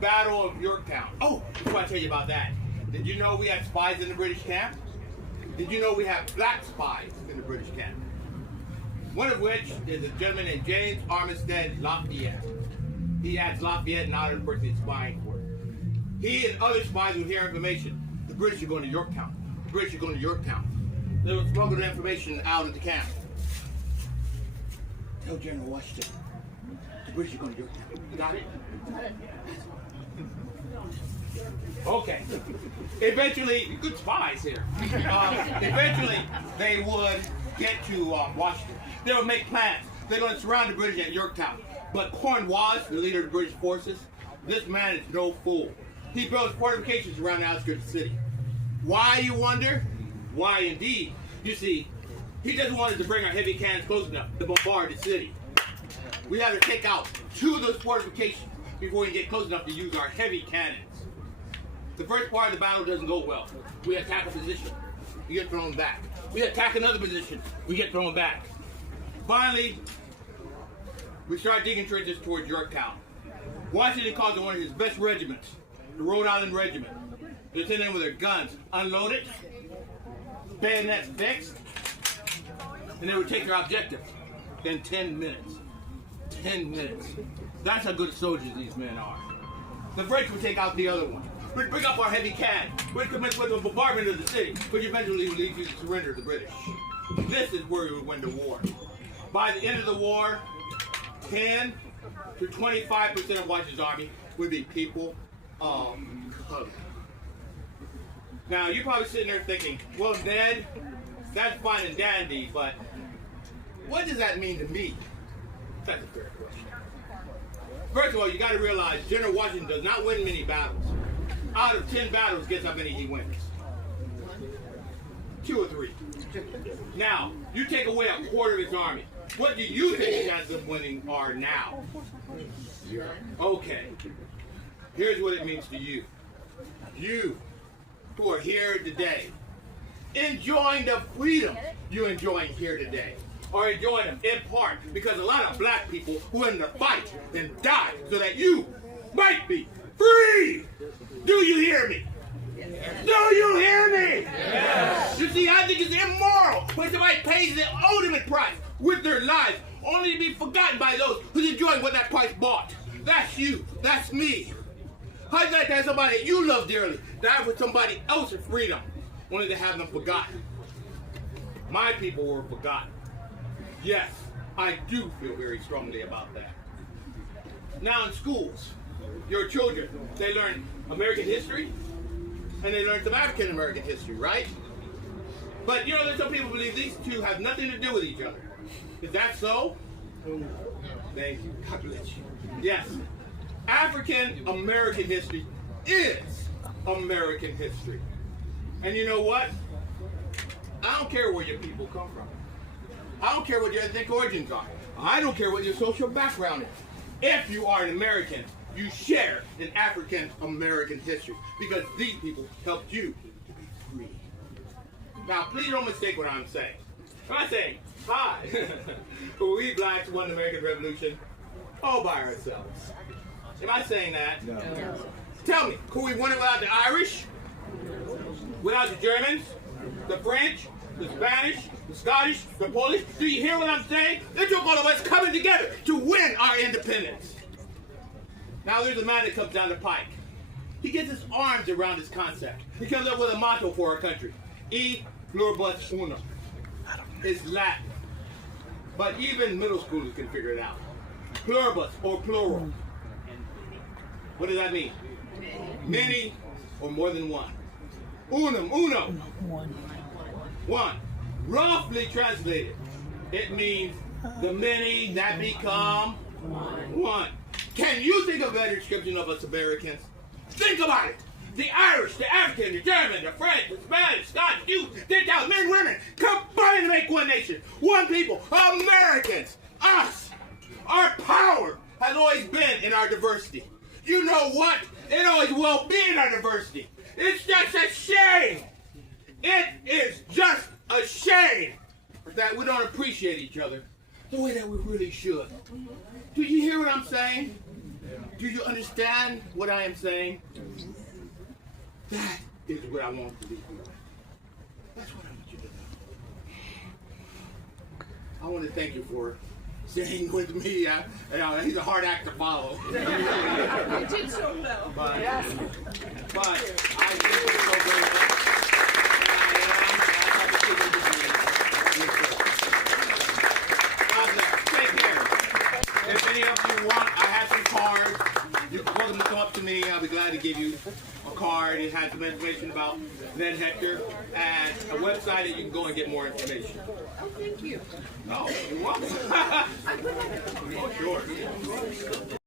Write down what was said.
Battle of Yorktown. Oh, before I tell you about that, did you know we had spies in the British camp? Did you know we have black spies in the British camp? One of which is a gentleman named James Armistead Lafayette. He adds Lafayette now to the person he's spying for. He and other spies will hear information. The British are going to Yorktown. The British are going to Yorktown. They will smuggle the information out of the camp. Tell General Washington. The British are going to Yorktown. You got it? Okay. Eventually, good spies here. Eventually, they would get to Washington. They would make plans. They're going to surround the British at Yorktown. But Cornwallis, the leader of the British forces, this man is no fool. He builds fortifications around the outskirts of the city. Why, you wonder? Why, indeed. You see, he doesn't want us to bring our heavy cannons close enough to bombard the city. We have to take out 2 of those fortifications before we can get close enough to use our heavy cannons. The first part of the battle doesn't go well. We attack a position, we get thrown back. We attack another position, we get thrown back. Finally, we start digging trenches towards Yorktown. Washington calls in one of his best regiments, the Rhode Island Regiment. They send in with their guns unloaded, bayonets fixed, and they would take their objective in 10 minutes. 10 minutes. That's how good soldiers these men are. The French would take out the other one. We'd bring up our heavy cannon. We'd commence with a bombardment of the city, which eventually would lead to the surrender of the British. This is where we would win the war. By the end of the war, 10 to 25% of Washington's army would be people of color. Now, you're probably sitting there thinking, well, Ned, that's fine and dandy, but what does that mean to me? That's a fair question. First of all, you got to realize General Washington does not win many battles. Out of 10 battles, guess how many he wins? 2 or 3. Now, you take away a quarter of his army. What do you think his chances of winning are now? Okay. Here's what it means to you. You who are here today, enjoying the freedom you're enjoying here today, are enjoying them in part because a lot of black people who went in the fight and died so that you might be free. Do you hear me? Yes. Do you hear me? Yes. You see, I think it's immoral when somebody pays the ultimate price with their lives only to be forgotten by those who's enjoying what that price bought. That's you. That's me. How'd you like to have somebody that you love dearly die for somebody else's freedom only to have them forgotten? My people were forgotten. Yes, I do feel very strongly about that. Now in schools, your children, they learn American history and they learn some African American history, right? But you know, there's some people who believe these two have nothing to do with each other. Is that so? Thank you. God bless you. Yes. African American history is American history. And you know what? I don't care where your people come from. I don't care what your ethnic origins are. I don't care what your social background is. If you are an American, you share in African American history because these people helped you to be free. Now, please don't mistake what I'm saying. I'm not saying, hi, we blacks won the American Revolution all by ourselves. Am I saying that? No. Tell me, could we win it without the Irish? Without the Germans? The French? The Spanish? The Scottish? The Polish? Do you hear what I'm saying? It took all of us coming together to win our independence. Now there's a man that comes down the pike. He gets his arms around this concept. He comes up with a motto for our country. E pluribus unum. It's Latin. But even middle schoolers can figure it out. Pluribus, or plural. What does that mean? Many or more than one. Unum, uno. One. Roughly translated, it means the many that become one. Can you think of a better description of us Americans? Think about it. The Irish, the African, the German, the French, the Spanish, Scottish, Jews, Gentiles, men, women, combine to make one nation, one people, Americans, us. Our power has always been in our diversity. You know what? It always will be in our diversity. It's just a shame. It is just a shame that we don't appreciate each other the way that we really should. Do you hear what I'm saying? Do you understand what I am saying? That is what I want to do. That's what I want you to know. I want to thank you for staying with me. He's a hard act to follow. You did so well. But I thank you so very much. Take care. If any of you want, I have some cards. You're welcome to come up to me. I'll be glad to give you a card. It has some information about then Hector and a website that you can go and get more information. Oh, thank you. Oh, you're welcome. I would like to. Oh, sure.